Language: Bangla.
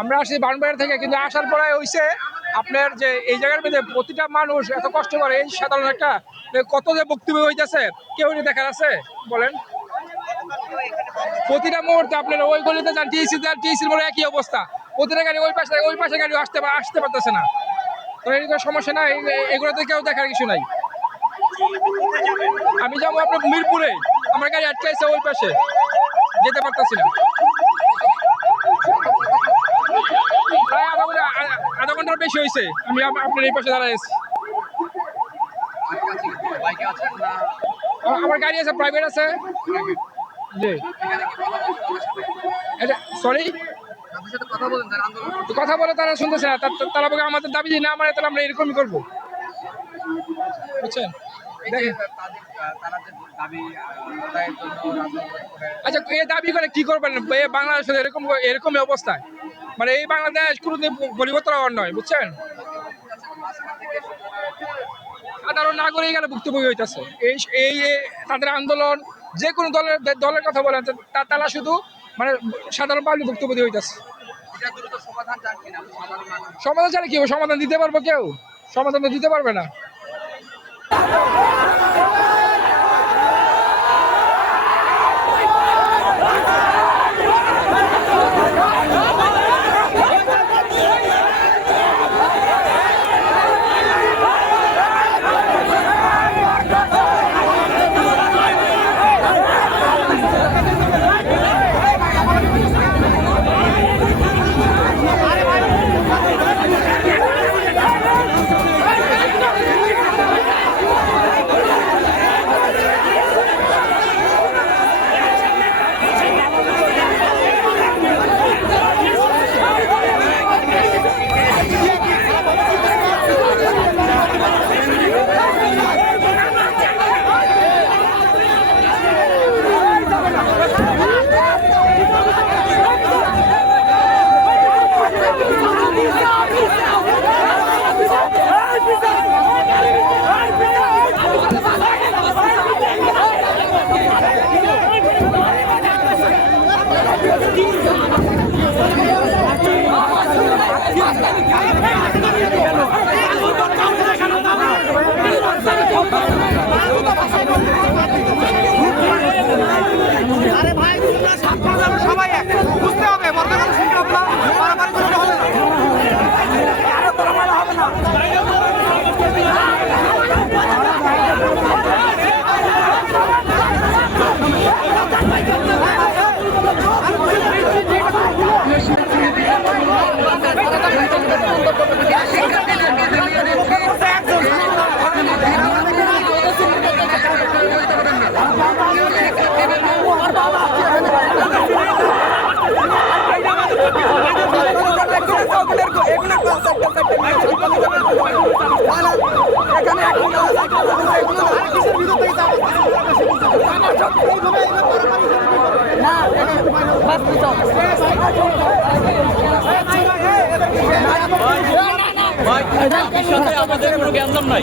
আমরা আসি বাউন্ডারি থেকে, কিন্তু আসার পরে হইছে আপনার যে এই জায়গার মধ্যে প্রতিটা মানুষ এত কষ্ট করে, এই সাধারণ একটা কত যে বক্তব্য হইতেছে কেউ দেখার আছে বলেন? প্রতিটা মুহূর্তে আপনার ওই গলিতে যান, টিএসির মোড়ে একই অবস্থা, প্রতিটা গাড়ি ওই পাশে গাড়ি আসতে পারতেছে না। তো এরকম সমস্যা নাই, এগুলোতে কেউ দেখার কিছু নাই। আমি যাবো আপনার মিরপুরে, আমার গাড়ি আটকাইছে ওই পাশে, যেতে পারতেছি না। প্রায় আধা ঘন্টার বেশি হয়েছে আমি আপনার এই পাশে দাঁড়াই আছি। আমার গাড়ি আছে, প্রাইভেট আছে। জি সরি, কথা বলে তারা শুনতেছে না, তারা বলে আমাদের দাবি না মানে তাহলে আমরা এরকমই করবো, বুঝছেন? আচ্ছা এই দাবি করে কি করবেন? বাংলাদেশের এরকমই অবস্থায়, মানে এই বাংলাদেশ কোনোদিন পরিবর্তন হওয়ার নয়, বুঝছেন? সাধারণ নাগরিক এখানে ভুক্তভোগী হইতেছে। এই তাদের আন্দোলন, যে কোনো দলের কথা বলেন, তারা শুধু মানে সাধারণ পাবলিক ভুক্তভোগী হইতেছে। সমাধান ছাড়া কি সমাধান দিতে পারবো? কেউ সমাধান তো দিতে পারবে না। আরে ভাই সবাই বুঝতে হবে, আমাদের কোনো জ্ঞান নাই।